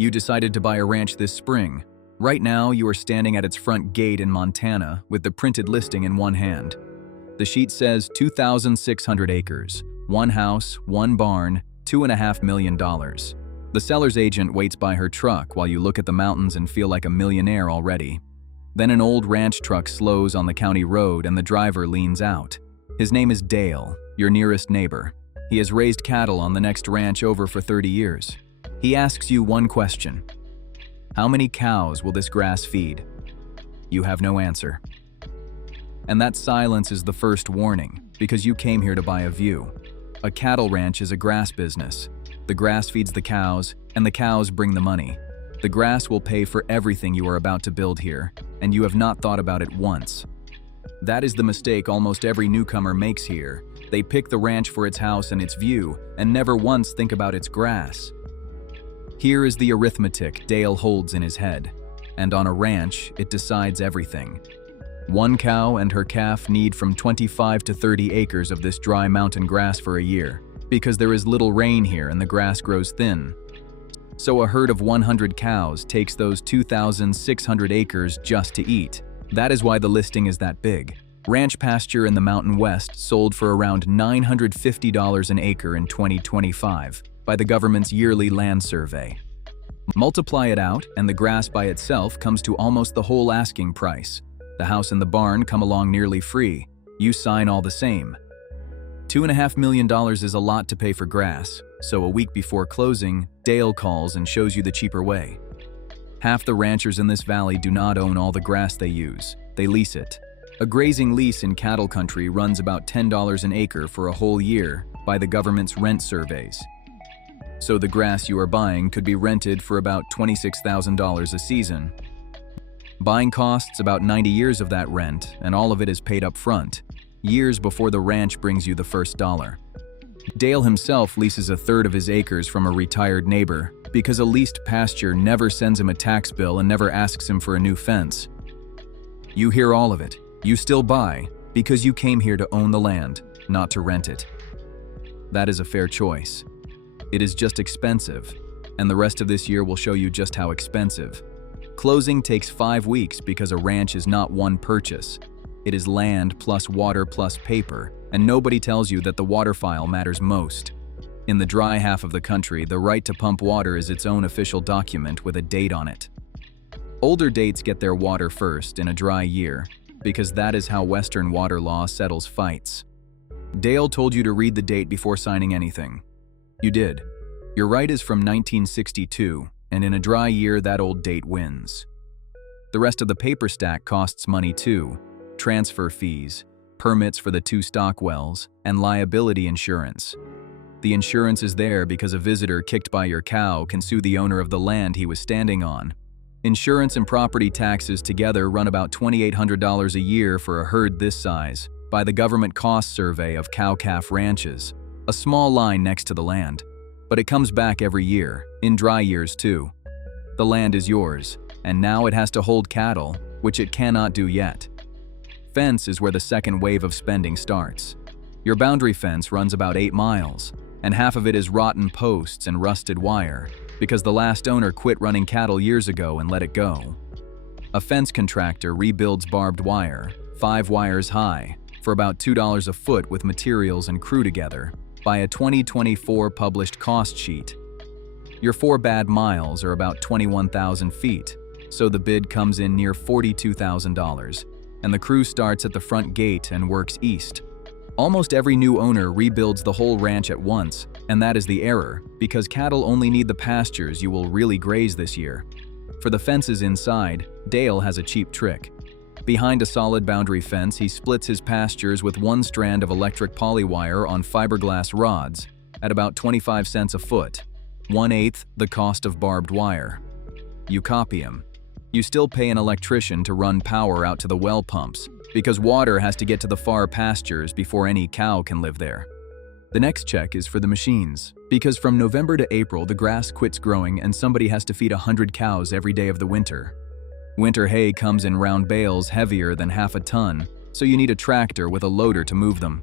You decided to buy a ranch this spring. Right now, you are standing at its front gate in Montana with the printed listing in one hand. The sheet says 2,600 acres, one house, one barn, $2.5 million. The seller's agent waits by her truck while you look at the mountains and feel like a millionaire already. Then an old ranch truck slows on the county road and the driver leans out. His name is Dale, your nearest neighbor. He has raised cattle on the next ranch over for 30 years. He asks you one question. How many cows will this grass feed? You have no answer. And that silence is the first warning, because you came here to buy a view. A cattle ranch is a grass business. The grass feeds the cows, and the cows bring the money. The grass will pay for everything you are about to build here, and you have not thought about it once. That is the mistake almost every newcomer makes here. They pick the ranch for its house and its view, and never once think about its grass. Here is the arithmetic Dale holds in his head, and on a ranch, it decides everything. One cow and her calf need from 25 to 30 acres of this dry mountain grass for a year, because there is little rain here and the grass grows thin. So a herd of 100 cows takes those 2,600 acres just to eat. That is why the listing is that big. Ranch pasture in the Mountain West sold for around $950 an acre in 2025 by the government's yearly land survey. Multiply it out, and the grass by itself comes to almost the whole asking price. The house and the barn come along nearly free. You sign all the same. $2.5 million is a lot to pay for grass, so a week before closing, Dale calls and shows you the cheaper way. Half the ranchers in this valley do not own all the grass they use. They lease it. A grazing lease in cattle country runs about $10 an acre for a whole year by the government's rent surveys. So the grass you are buying could be rented for about $26,000 a season. Buying costs about 90 years of that rent, and all of it is paid up front, years before the ranch brings you the first dollar. Dale himself leases a third of his acres from a retired neighbor because a leased pasture never sends him a tax bill and never asks him for a new fence. You hear all of it. You still buy because you came here to own the land, not to rent it. That is a fair choice. It is just expensive, and the rest of this year will show you just how expensive. Closing takes 5 weeks because a ranch is not one purchase. It is land plus water plus paper, and nobody tells you that the water file matters most. In the dry half of the country, the right to pump water is its own official document with a date on it. Older dates get their water first in a dry year, because that is how Western water law settles fights. Dale told you to read the date before signing anything. You did. Your right is from 1962, and in a dry year that old date wins. The rest of the paper stack costs money too. Transfer fees, permits for the 2 stock wells, and liability insurance. The insurance is there because a visitor kicked by your cow can sue the owner of the land he was standing on. Insurance and property taxes together run about $2,800 a year for a herd this size by the government cost survey of cow-calf ranches, a small line next to the land. But it comes back every year, in dry years too. The land is yours, and now it has to hold cattle, which it cannot do yet. Fence is where the second wave of spending starts. Your boundary fence runs about 8 miles, and half of it is rotten posts and rusted wire, because the last owner quit running cattle years ago and let it go. A fence contractor rebuilds barbed wire, 5 wires high, for about $2 a foot with materials and crew together, by a 2024 published cost sheet. Your 4 bad miles are about 21,000 feet, so the bid comes in near $42,000, and the crew starts at the front gate and works east. Almost every new owner rebuilds the whole ranch at once, and that is the error, because cattle only need the pastures you will really graze this year. For the fences inside, Dale has a cheap trick. Behind a solid boundary fence, he splits his pastures with 1 strand of electric polywire on fiberglass rods at about 25 cents a foot, 1/8 the cost of barbed wire. You copy him. You still pay an electrician to run power out to the well pumps, because water has to get to the far pastures before any cow can live there. The next check is for the machines, because from November to April the grass quits growing and somebody has to feed 100 cows every day of the winter. Winter hay comes in round bales heavier than half a ton, so you need a tractor with a loader to move them.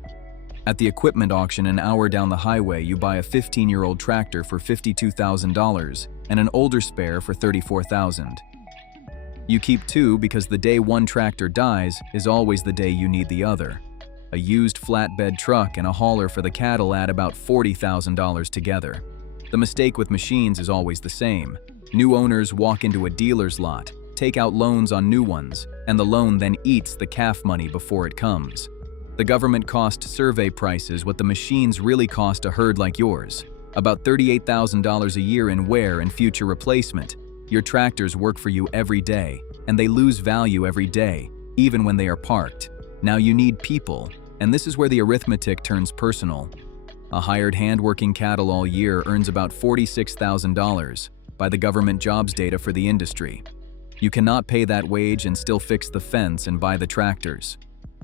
At the equipment auction an hour down the highway, you buy a 15-year-old tractor for $52,000, and an older spare for $34,000. You keep 2 because the day one tractor dies is always the day you need the other. A used flatbed truck and a hauler for the cattle add about $40,000 together. The mistake with machines is always the same. New owners walk into a dealer's lot, take out loans on new ones, and the loan then eats the calf money before it comes. The government cost survey prices what the machines really cost a herd like yours, about $38,000 a year in wear and future replacement. Your tractors work for you every day, and they lose value every day, even when they are parked. Now you need people, and this is where the arithmetic turns personal. A hired hand working cattle all year earns about $46,000 by the government jobs data for the industry. You cannot pay that wage and still fix the fence and buy the tractors.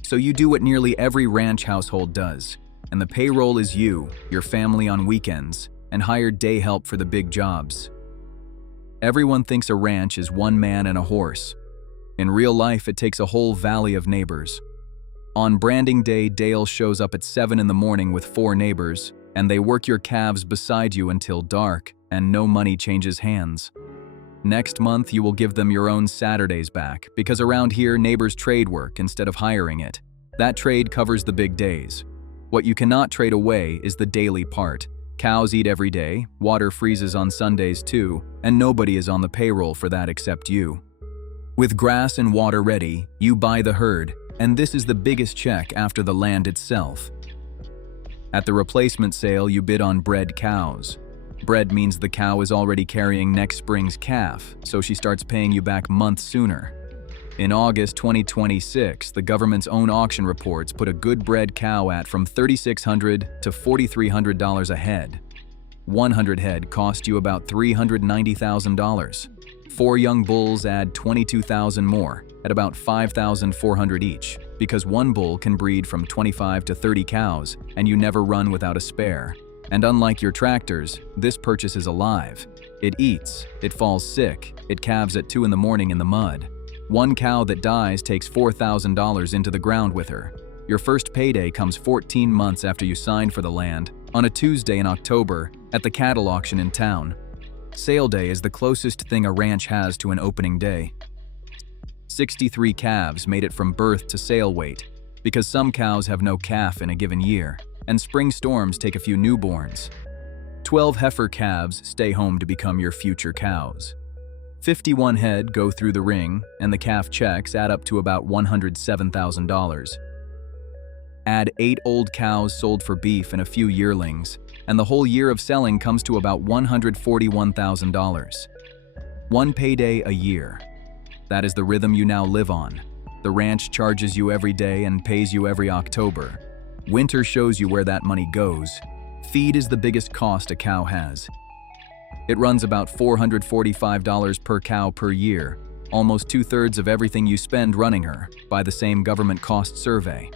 So you do what nearly every ranch household does, and the payroll is you, your family on weekends, and hired day help for the big jobs. Everyone thinks a ranch is one man and a horse. In real life, it takes a whole valley of neighbors. On branding day, Dale shows up at 7 in the morning with 4 neighbors, and they work your calves beside you until dark, and no money changes hands. Next month, you will give them your own Saturdays back, because around here, neighbors trade work instead of hiring it. That trade covers the big days. What you cannot trade away is the daily part. Cows eat every day, water freezes on Sundays too, and nobody is on the payroll for that except you. With grass and water ready, you buy the herd, and this is the biggest check after the land itself. At the replacement sale, you bid on bred cows. Bred means the cow is already carrying next spring's calf, so she starts paying you back months sooner. In August 2026, the government's own auction reports put a good bred cow at from $3,600 to $4,300 a head. 100 head cost you about $390,000. 4 young bulls add $22,000 more, at about $5,400 each, because one bull can breed from 25 to 30 cows, and you never run without a spare. And unlike your tractors, this purchase is alive. It eats, it falls sick, it calves at 2 in the morning in the mud. One cow that dies takes $4,000 into the ground with her. Your first payday comes 14 months after you signed for the land, on a Tuesday in October, at the cattle auction in town. Sale day is the closest thing a ranch has to an opening day. 63 calves made it from birth to sale weight, because some cows have no calf in a given year, and spring storms take a few newborns. 12 heifer calves stay home to become your future cows. 51 head go through the ring, and the calf checks add up to about $107,000. Add 8 old cows sold for beef and a few yearlings, and the whole year of selling comes to about $141,000. One payday a year. That is the rhythm you now live on. The ranch charges you every day and pays you every October. Winter shows you where that money goes. Feed is the biggest cost a cow has. It runs about $445 per cow per year, almost 2/3 of everything you spend running her, by the same government cost survey.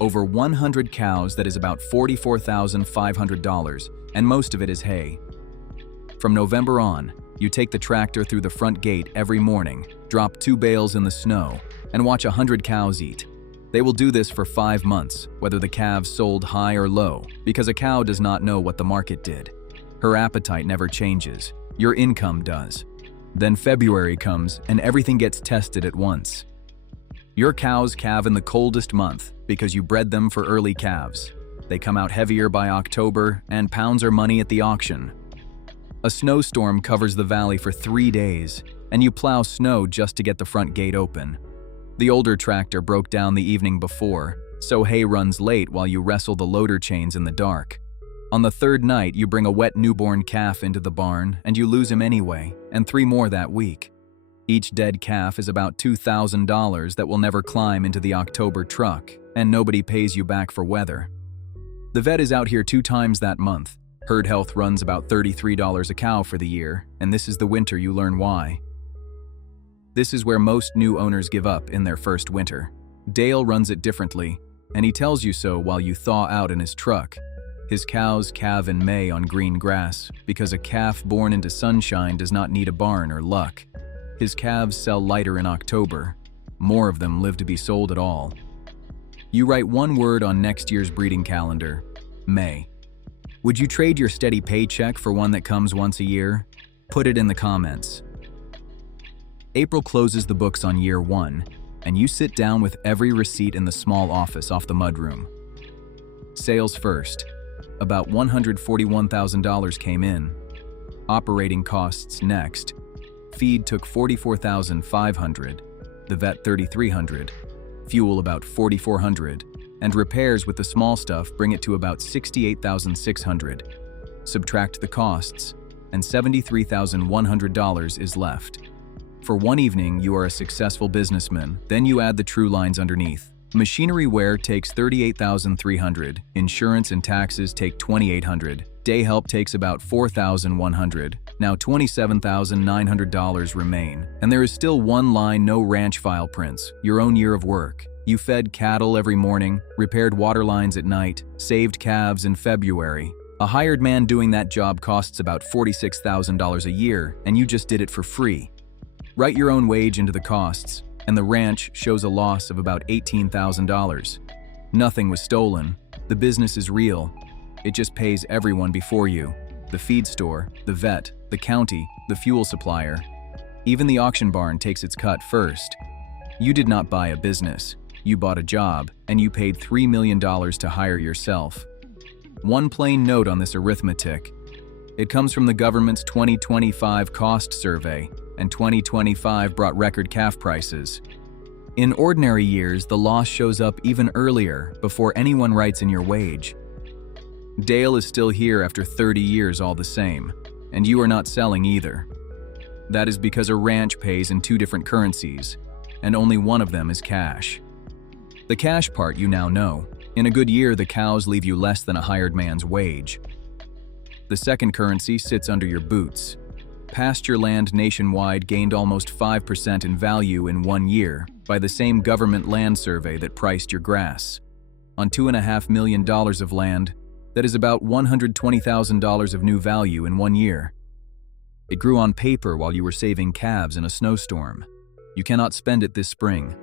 Over 100 cows, that is about $44,500, and most of it is hay. From November on, you take the tractor through the front gate every morning, drop 2 bales in the snow, and watch 100 cows eat. They will do this for 5 months, whether the calves sold high or low, because a cow does not know what the market did. Her appetite never changes. Your income does. Then February comes and everything gets tested at once. Your cows calve in the coldest month because you bred them for early calves. They come out heavier by October, and pounds are money at the auction. A snowstorm covers the valley for 3 days, and you plow snow just to get the front gate open. The older tractor broke down the evening before, so hay runs late while you wrestle the loader chains in the dark. On the 3rd night, you bring a wet newborn calf into the barn, and you lose him anyway, and 3 more that week. Each dead calf is about $2,000 that will never climb into the October truck, and nobody pays you back for weather. The vet is out here 2 times that month. Herd health runs about $33 a cow for the year, and this is the winter you learn why. This is where most new owners give up in their first winter. Dale runs it differently, and he tells you so while you thaw out in his truck. His cows calve in May on green grass, because a calf born into sunshine does not need a barn or luck. His calves sell lighter in October. More of them live to be sold at all. You write one word on next year's breeding calendar: May. Would you trade your steady paycheck for one that comes once a year? Put it in the comments. April closes the books on year 1, and you sit down with every receipt in the small office off the mudroom. Sales first. About $141,000 came in. Operating costs next. Feed took $44,500, the vet $3,300, fuel about $4,400, and repairs with the small stuff bring it to about $68,600. Subtract the costs, and $73,100 is left. For one evening, you are a successful businessman. Then you add the true lines underneath. Machinery wear takes $38,300, insurance and taxes take $2,800, day help takes about $4,100, now $27,900 remain. And there is still one line no ranch file prints, your own year of work. You fed cattle every morning, repaired water lines at night, saved calves in February. A hired man doing that job costs about $46,000 a year, and you just did it for free. Write your own wage into the costs, and the ranch shows a loss of about $18,000. Nothing was stolen. The business is real. It just pays everyone before you. The feed store, the vet, the county, the fuel supplier. Even the auction barn takes its cut first. You did not buy a business. You bought a job, and you paid $3 million to hire yourself. One plain note on this arithmetic. It comes from the government's 2025 cost survey, and 2025 brought record calf prices. In ordinary years, the loss shows up even earlier, before anyone writes in your wage. Dale is still here after 30 years all the same, and you are not selling either. That is because a ranch pays in 2 different currencies, and only one of them is cash. The cash part you now know. In a good year, the cows leave you less than a hired man's wage. The second currency sits under your boots. Pasture land nationwide gained almost 5% in value in 1 year by the same government land survey that priced your grass. On $2.5 million of land, that is about $120,000 of new value in 1 year. It grew on paper while you were saving calves in a snowstorm. You cannot spend it this spring.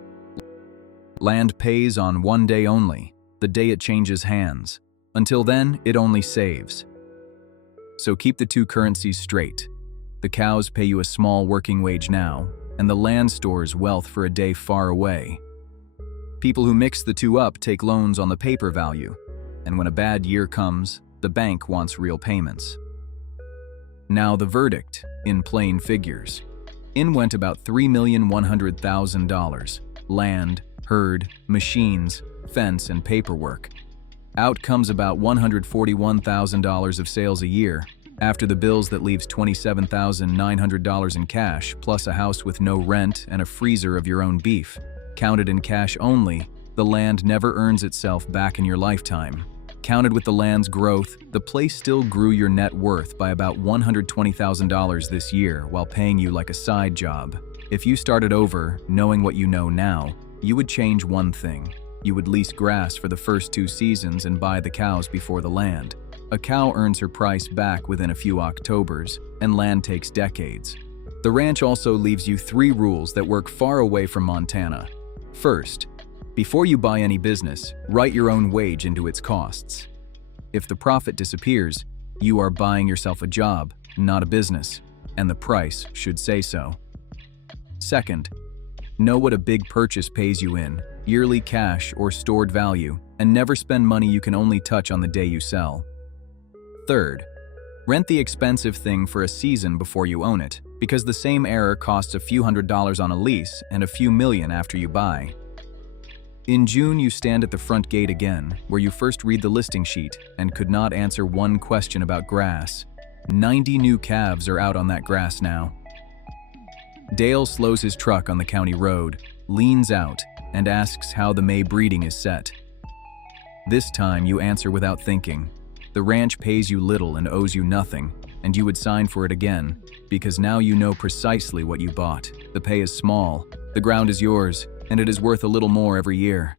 Land pays on one day only, the day it changes hands. Until then, it only saves. So keep the 2 currencies straight. The cows pay you a small working wage now, and the land stores wealth for a day far away. People who mix the 2 up take loans on the paper value, and when a bad year comes, the bank wants real payments. Now the verdict, in plain figures. In went about $3,100,000. Land, herd, machines, fence, and paperwork. Out comes about $141,000 of sales a year. After the bills, that leaves $27,900 in cash, plus a house with no rent and a freezer of your own beef. Counted in cash only, the land never earns itself back in your lifetime. Counted with the land's growth, the place still grew your net worth by about $120,000 this year while paying you like a side job. If you started over, knowing what you know now, you would change one thing. You would lease grass for the first 2 seasons and buy the cows before the land. A cow earns her price back within a few Octobers, and land takes decades. The ranch also leaves you 3 rules that work far away from Montana. First, before you buy any business, write your own wage into its costs. If the profit disappears, you are buying yourself a job, not a business, and the price should say so. Second, know what a big purchase pays you in, yearly cash or stored value, and never spend money you can only touch on the day you sell. Third, rent the expensive thing for a season before you own it, because the same error costs a few $100s on a lease and a few million after you buy. In June, you stand at the front gate again, where you first read the listing sheet and could not answer one question about grass. 90 new calves are out on that grass now. Dale slows his truck on the county road, leans out, and asks how the May breeding is set. This time you answer without thinking. The ranch pays you little and owes you nothing, and you would sign for it again, because now you know precisely what you bought. The pay is small, the ground is yours, and it is worth a little more every year.